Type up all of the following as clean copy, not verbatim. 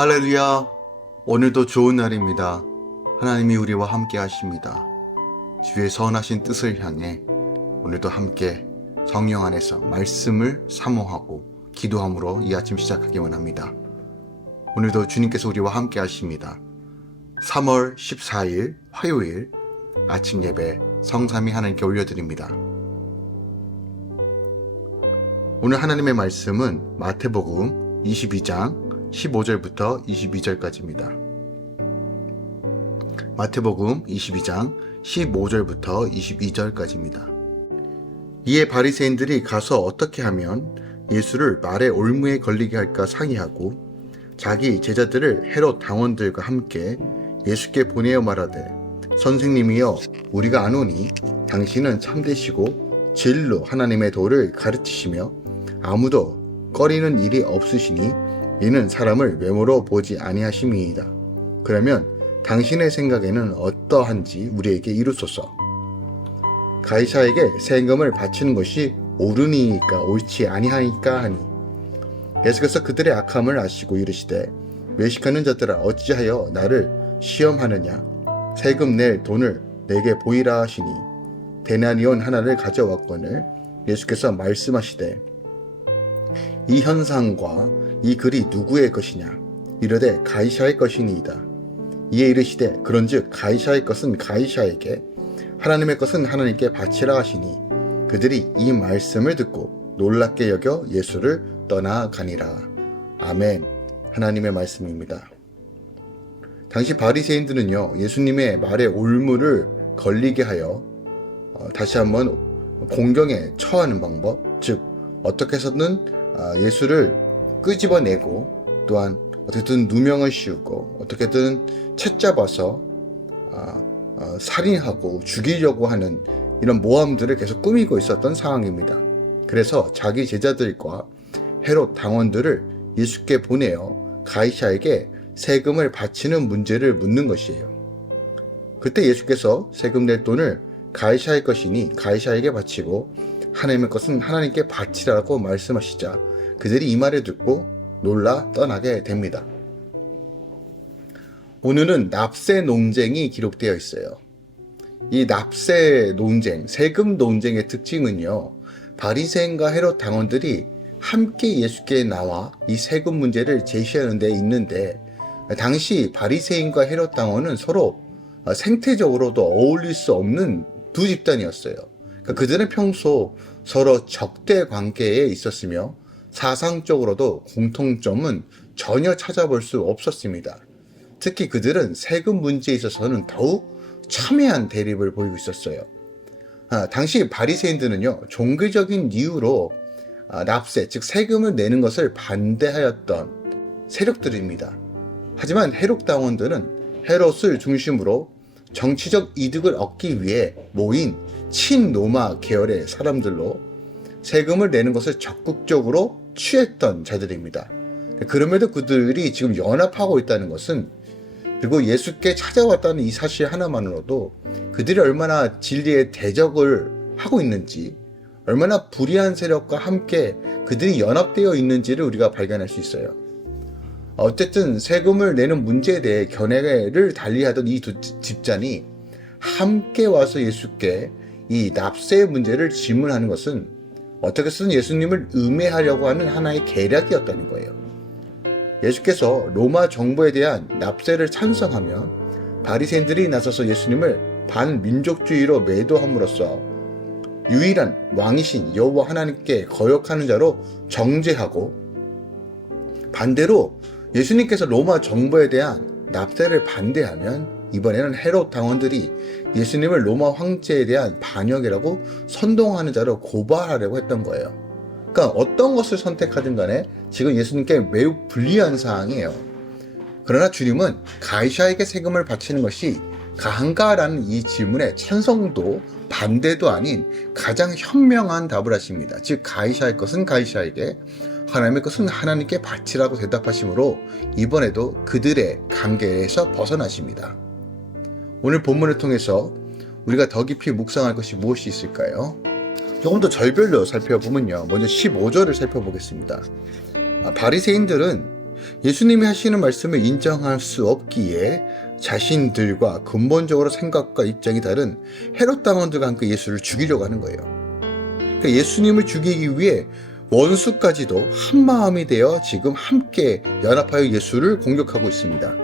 할렐루야. 오늘도 좋은 날입니다. 하나님이 우리와 함께 하십니다. 주의 선하신 뜻을 향해 오늘도 함께 성령 안에서 말씀을 사모하고 기도함으로 이 아침 시작하기 원합니다. 오늘도 주님께서 우리와 함께 하십니다. 3월 14일 화요일 아침 예배 성삼위 하나님께 올려드립니다. 오늘 하나님의 말씀은 마태복음 22장 15절부터 22절까지입니다. 마태복음 22장 15절부터 22절까지입니다. 이에 바리새인들이 가서 어떻게 하면 예수를 말의 올무에 걸리게 할까 상의하고 자기 제자들을 헤롯 당원들과 함께 예수께 보내어 말하되 선생님이여 우리가 아노니 당신은 참되시고 진리로 하나님의 도를 가르치시며 아무도 꺼리는 일이 없으시니 이는 사람을 외모로 보지 아니하심이이다. 그러면 당신의 생각에는 어떠한지 우리에게 이루소서. 가이사에게 세금을 바치는 것이 옳으니까 옳지 아니하니까 하니 예수께서 그들의 악함을 아시고 이르시되 외식하는 자들아 어찌하여 나를 시험하느냐. 세금 낼 돈을 내게 보이라 하시니 데나리온 하나를 가져왔거늘 예수께서 말씀하시되 이 현상과 이 글이 누구의 것이냐. 이르되 가이사의 것이니이다. 이에 이르시되 그런즉 가이사의 것은 가이사에게 하나님의 것은 하나님께 바치라 하시니 그들이 이 말씀을 듣고 놀랍게 여겨 예수를 떠나가니라. 아멘. 하나님의 말씀입니다. 당시 바리새인들은요 예수님의 말에 올무를 걸리게 하여 다시 한번 공경에 처하는 방법, 즉 어떻게 해서든 예수를 끄집어내고 또한 어떻게든 누명을 씌우고 어떻게든 채잡아서 살인하고 죽이려고 하는 이런 모함들을 계속 꾸미고 있었던 상황입니다. 그래서 자기 제자들과 헤롯 당원들을 예수께 보내어 가이사에게 세금을 바치는 문제를 묻는 것이에요. 그때 예수께서 세금 낼 돈을 가이사의 것이니 가이사에게 바치고 하나님의 것은 하나님께 바치라고 말씀하시자 그들이 이 말을 듣고 놀라 떠나게 됩니다. 오늘은 납세 논쟁이 기록되어 있어요. 이 납세 논쟁, 세금 논쟁의 특징은요, 바리새인과 헤롯 당원들이 함께 예수께 나와 이 세금 문제를 제시하는 데 있는데 당시 바리새인과 헤롯 당원은 서로 생태적으로도 어울릴 수 없는 두 집단이었어요. 그러니까 그들은 평소 서로 적대 관계에 있었으며 사상적으로도 공통점은 전혀 찾아볼 수 없었습니다. 특히 그들은 세금 문제에 있어서는 더욱 첨예한 대립을 보이고 있었어요. 당시 바리새인들은요 종교적인 이유로 납세, 즉 세금을 내는 것을 반대하였던 세력들입니다. 하지만 헤롯 당원들은 헤롯을 중심으로 정치적 이득을 얻기 위해 모인 친로마 계열의 사람들로 세금을 내는 것을 적극적으로 취했던 자들입니다. 그럼에도 그들이 지금 연합하고 있다는 것은 그리고 예수께 찾아왔다는 이 사실 하나만으로도 그들이 얼마나 진리의 대적을 하고 있는지, 얼마나 불의한 세력과 함께 그들이 연합되어 있는지를 우리가 발견할 수 있어요. 어쨌든 세금을 내는 문제에 대해 견해를 달리하던 이 두 집단이 함께 와서 예수께 이 납세의 문제를 질문하는 것은 어떻게 쓰든 예수님을 음해하려고 하는 하나의 계략이었다는 거예요. 예수께서 로마 정부에 대한 납세를 찬성하면 바리새인들이 나서서 예수님을 반민족주의로 매도함으로써 유일한 왕이신 여호와 하나님께 거역하는 자로 정죄하고 반대로 예수님께서 로마 정부에 대한 납세를 반대하면 이번에는 헤롯 당원들이 예수님을 로마 황제에 대한 반역이라고 선동하는 자로 고발하려고 했던 거예요. 그러니까 어떤 것을 선택하든 간에 지금 예수님께 매우 불리한 상황이에요. 그러나 주님은 가이사에게 세금을 바치는 것이 가한가라는 이 질문에 찬성도 반대도 아닌 가장 현명한 답을 하십니다. 즉 가이사의 것은 가이사에게 하나님의 것은 하나님께 바치라고 대답하시므로 이번에도 그들의 관계에서 벗어나십니다. 오늘 본문을 통해서 우리가 더 깊이 묵상할 것이 무엇이 있을까요? 조금 더 절별로 살펴보면요. 먼저 15절을 살펴보겠습니다. 바리새인들은 예수님이 하시는 말씀을 인정할 수 없기에 자신들과 근본적으로 생각과 입장이 다른 헤롯 당원들과 함께 예수를 죽이려고 하는 거예요. 그러니까 예수님을 죽이기 위해 원수까지도 한마음이 되어 지금 함께 연합하여 예수를 공격하고 있습니다.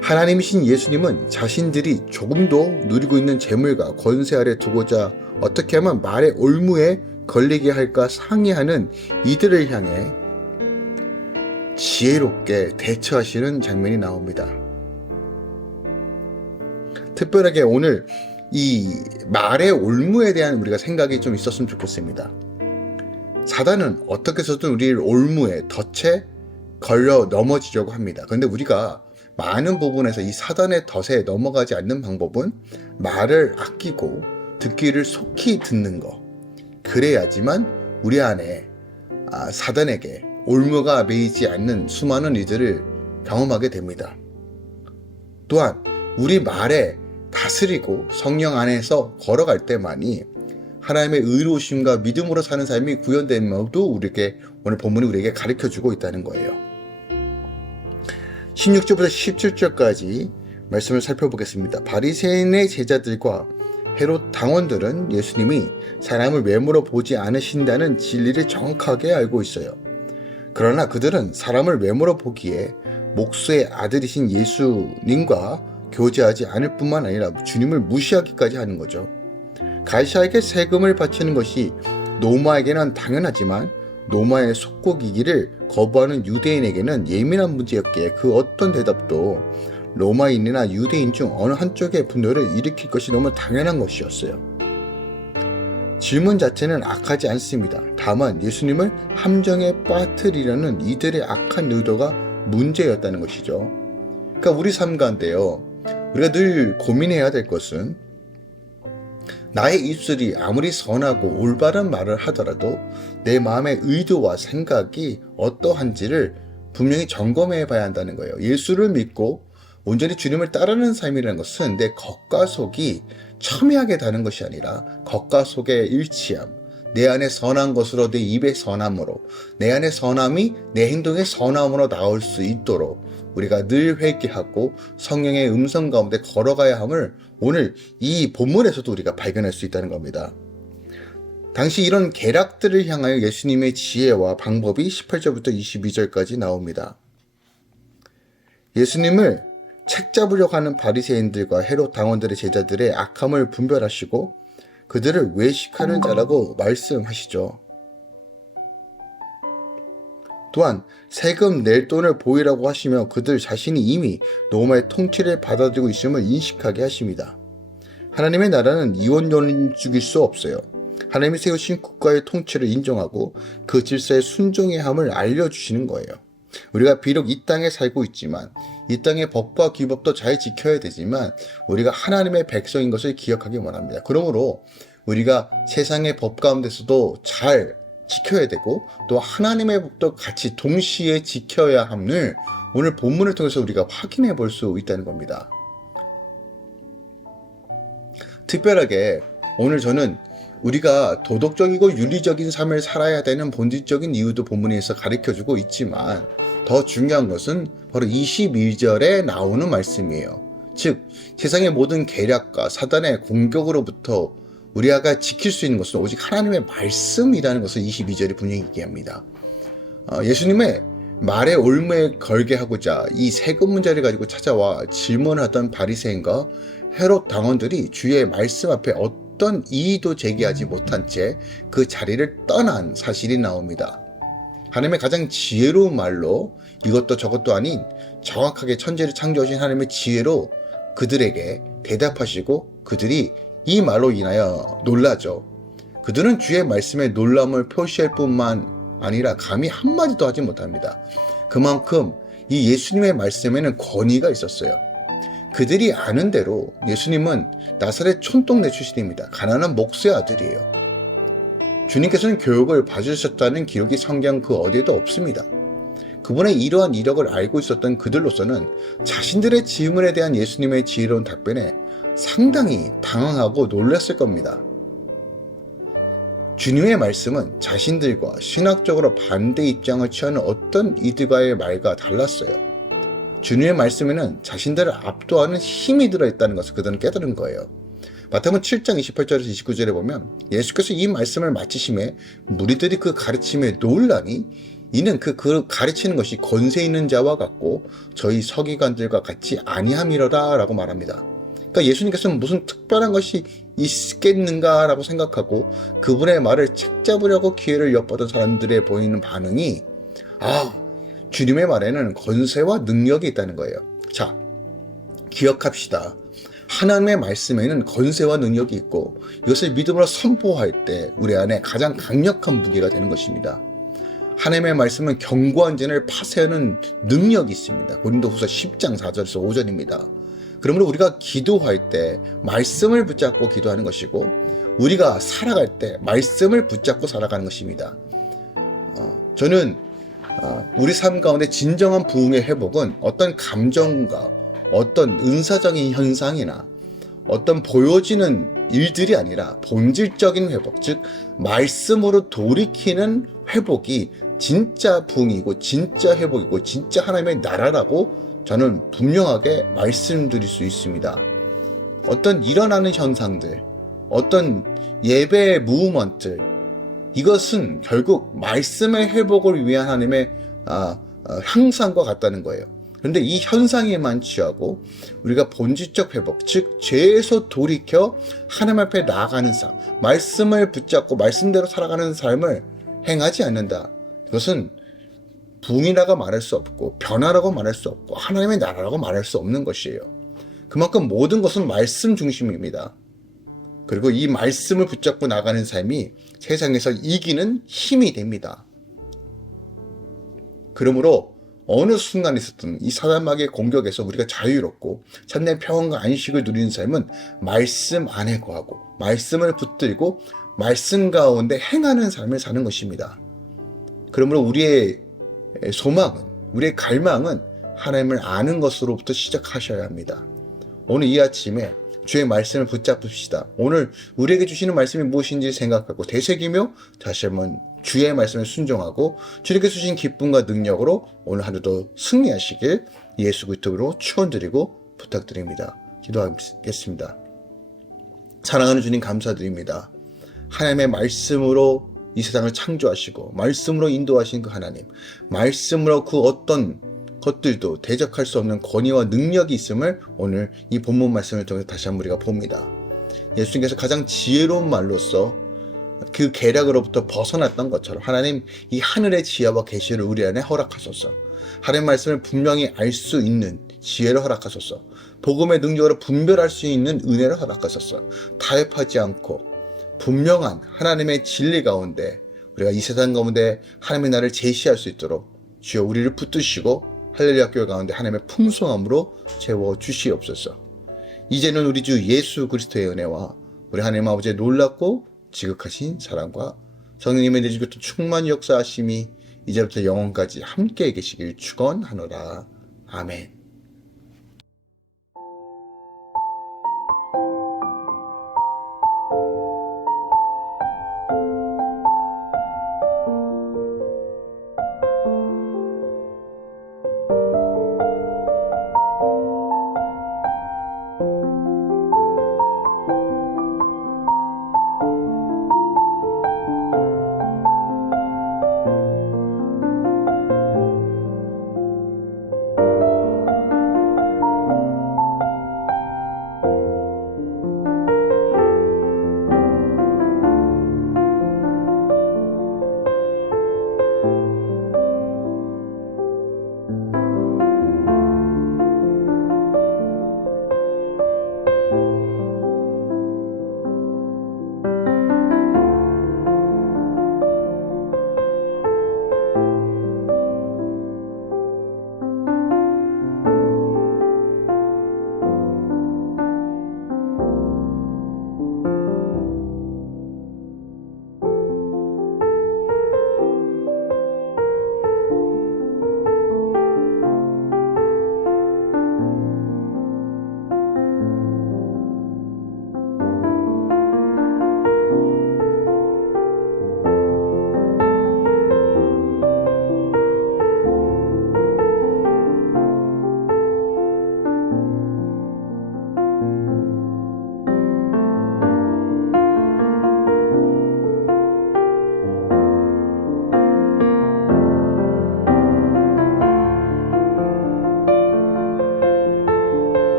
하나님이신 예수님은 자신들이 조금도 누리고 있는 재물과 권세 아래 두고자 어떻게 하면 말의 올무에 걸리게 할까 상의하는 이들을 향해 지혜롭게 대처하시는 장면이 나옵니다. 특별하게 오늘 이 말의 올무에 대한 우리가 생각이 좀 있었으면 좋겠습니다. 사단은 어떻게 해서든 우리를 올무에 덫에 걸려 넘어지려고 합니다. 그런데 우리가 많은 부분에서 이 사단의 덫에 넘어가지 않는 방법은 말을 아끼고 듣기를 속히 듣는 것. 그래야지만 우리 안에 사단에게 올무가 매이지 않는 수많은 이들을 경험하게 됩니다. 또한 우리 말에 다스리고 성령 안에서 걸어갈 때만이 하나님의 의로우심과 믿음으로 사는 삶이 구현됨도 우리에게 오늘 본문이 우리에게 가르쳐주고 있다는 거예요. 16절부터 17절까지 말씀을 살펴보겠습니다. 바리새인의 제자들과 헤롯 당원들은 예수님이 사람을 외모로 보지 않으신다는 진리를 정확하게 알고 있어요. 그러나 그들은 사람을 외모로 보기에 목수의 아들이신 예수님과 교제하지 않을 뿐만 아니라 주님을 무시하기까지 하는 거죠. 가이사에게 세금을 바치는 것이 로마에게는 당연하지만 로마의 속국이기를 거부하는 유대인에게는 예민한 문제였기에 그 어떤 대답도 로마인이나 유대인 중 어느 한쪽의 분노를 일으킬 것이 너무 당연한 것이었어요. 질문 자체는 악하지 않습니다. 다만 예수님을 함정에 빠뜨리려는 이들의 악한 의도가 문제였다는 것이죠. 그러니까 우리 삶 가운데요, 우리가 늘 고민해야 될 것은 나의 입술이 아무리 선하고 올바른 말을 하더라도 내 마음의 의도와 생각이 어떠한지를 분명히 점검해 봐야 한다는 거예요. 예수를 믿고 온전히 주님을 따르는 삶이라는 것은 내 겉과 속이 첨예하게 다른 것이 아니라 겉과 속의 일치함, 내 안에 선한 것으로 내 입의 선함으로, 내 안에 선함이 내 행동의 선함으로 나올 수 있도록 우리가 늘 회개하고 성령의 음성 가운데 걸어가야 함을 오늘 이 본문에서도 우리가 발견할 수 있다는 겁니다. 당시 이런 계략들을 향하여 예수님의 지혜와 방법이 18절부터 22절까지 나옵니다. 예수님을 책잡으려고 하는 바리새인들과 헤롯 당원들의 제자들의 악함을 분별하시고 그들을 외식하는 자라고 말씀하시죠. 또한 세금 낼 돈을 보이라고 하시며 그들 자신이 이미 로마의 통치를 받아들이고 있음을 인식하게 하십니다. 하나님의 나라는 이원론적일 수 없어요. 하나님이 세우신 국가의 통치를 인정하고 그 질서에 순종해야 함을 알려주시는 거예요. 우리가 비록 이 땅에 살고 있지만 이 땅의 법과 규법도 잘 지켜야 되지만 우리가 하나님의 백성인 것을 기억하기 원합니다. 그러므로 우리가 세상의 법 가운데서도 잘 지켜야 되고 또 하나님의 법도 같이 동시에 지켜야 함을 오늘 본문을 통해서 우리가 확인해 볼 수 있다는 겁니다. 특별하게 오늘 저는 우리가 도덕적이고 윤리적인 삶을 살아야 되는 본질적인 이유도 본문에서 가르쳐주고 있지만 더 중요한 것은 바로 21절에 나오는 말씀이에요. 즉 세상의 모든 계략과 사단의 공격으로부터 우리가 지킬 수 있는 것은 오직 하나님의 말씀이라는 것을 22절이 분명히 얘기합니다. 예수님의 말에 올무에 걸게 하고자 이 세금 문제를 가지고 찾아와 질문을 하던 바리새인과 헤롯 당원들이 주의 말씀 앞에 어떤 이의도 제기하지 못한 채 그 자리를 떠난 사실이 나옵니다. 하나님의 가장 지혜로운 말로 이것도 저것도 아닌 정확하게 천지를 창조하신 하나님의 지혜로 그들에게 대답하시고 그들이 이 말로 인하여 놀라죠. 그들은 주의 말씀에 놀람을 표시할 뿐만 아니라 감히 한마디도 하지 못합니다. 그만큼 이 예수님의 말씀에는 권위가 있었어요. 그들이 아는 대로 예수님은 나사렛 촌동네 출신입니다. 가난한 목수의 아들이에요. 주님께서는 교육을 받으셨다는 기록이 성경 그 어디에도 없습니다. 그분의 이러한 이력을 알고 있었던 그들로서는 자신들의 질문에 대한 예수님의 지혜로운 답변에 상당히 당황하고 놀랐을 겁니다. 주님의 말씀은 자신들과 신학적으로 반대 입장을 취하는 어떤 이들과의 말과 달랐어요. 주님의 말씀에는 자신들을 압도하는 힘이 들어있다는 것을 그들은 깨달은 거예요. 마태복음 7장 28절에서 29절에 보면 예수께서 이 말씀을 마치심에 무리들이 그 가르침에 놀라니 이는 그 가르치는 것이 권세 있는 자와 같고 저희 서기관들과 같이 아니함이로다 라고 말합니다. 그러니까 예수님께서는 무슨 특별한 것이 있겠는가라고 생각하고 그분의 말을 책잡으려고 기회를 엿보던 사람들의 보이는 반응이 주님의 말에는 권세와 능력이 있다는 거예요. 자, 기억합시다. 하나님의 말씀에는 권세와 능력이 있고 이것을 믿음으로 선포할 때 우리 안에 가장 강력한 무기가 되는 것입니다. 하나님의 말씀은 견고한 진을 파쇄하는 능력이 있습니다. 고린도후서 10장 4절에서 5절입니다. 그러므로 우리가 기도할 때 말씀을 붙잡고 기도하는 것이고 우리가 살아갈 때 말씀을 붙잡고 살아가는 것입니다. 저는 우리 삶 가운데 진정한 부흥의 회복은 어떤 감정과 어떤 은사적인 현상이나 어떤 보여지는 일들이 아니라 본질적인 회복, 즉 말씀으로 돌이키는 회복이 진짜 부흥이고 진짜 회복이고 진짜 하나님의 나라라고 저는 분명하게 말씀드릴 수 있습니다. 어떤 일어나는 현상들, 어떤 예배의 무브먼트, 이것은 결국 말씀의 회복을 위한 하나님의 형상과 같다는 거예요. 그런데 이 현상에만 취하고 우리가 본질적 회복, 즉 죄에서 돌이켜 하나님 앞에 나아가는 삶, 말씀을 붙잡고 말씀대로 살아가는 삶을 행하지 않는다. 이것은 부흥이라고 말할 수 없고 변화라고 말할 수 없고 하나님의 나라라고 말할 수 없는 것이에요. 그만큼 모든 것은 말씀 중심입니다. 그리고 이 말씀을 붙잡고 나가는 삶이 세상에서 이기는 힘이 됩니다. 그러므로 어느 순간에 있었던 이 사단마귀의 공격에서 우리가 자유롭고 참된 평안과 안식을 누리는 삶은 말씀 안에 거하고 말씀을 붙들고 말씀 가운데 행하는 삶을 사는 것입니다. 그러므로 우리의 소망은, 우리의 갈망은 하나님을 아는 것으로부터 시작하셔야 합니다. 오늘 이 아침에 주의 말씀을 붙잡읍시다. 오늘 우리에게 주시는 말씀이 무엇인지 생각하고 되새기며 다시 한번 주의 말씀에 순종하고 주님께서 주신 기쁨과 능력으로 오늘 하루도 승리하시길 예수 그리스도로 축원드리고 부탁드립니다. 기도하겠습니다. 사랑하는 주님 감사드립니다. 하나님의 말씀으로 이 세상을 창조하시고 말씀으로 인도하신 그 하나님, 말씀으로 그 어떤 것들도 대적할 수 없는 권위와 능력이 있음을 오늘 이 본문 말씀을 통해서 다시 한번 우리가 봅니다. 예수님께서 가장 지혜로운 말로써 그 계략으로부터 벗어났던 것처럼 하나님 이 하늘의 지혜와 계시를 우리 안에 허락하소서. 하나님 말씀을 분명히 알 수 있는 지혜를 허락하소서. 복음의 능력으로 분별할 수 있는 은혜를 허락하소서. 타협하지 않고 분명한 하나님의 진리 가운데 우리가 이 세상 가운데 하나님의 나라를 제시할 수 있도록 주여 우리를 붙드시고 할렐루야 교회 가운데 하나님의 풍성함으로 채워주시옵소서. 이제는 우리 주 예수 그리스도의 은혜와 우리 하나님 아버지의 놀랍고 지극하신 사랑과 성령님의 내주교토 충만히 역사하심이 이제부터 영원까지 함께 계시길 축원하노라. 아멘.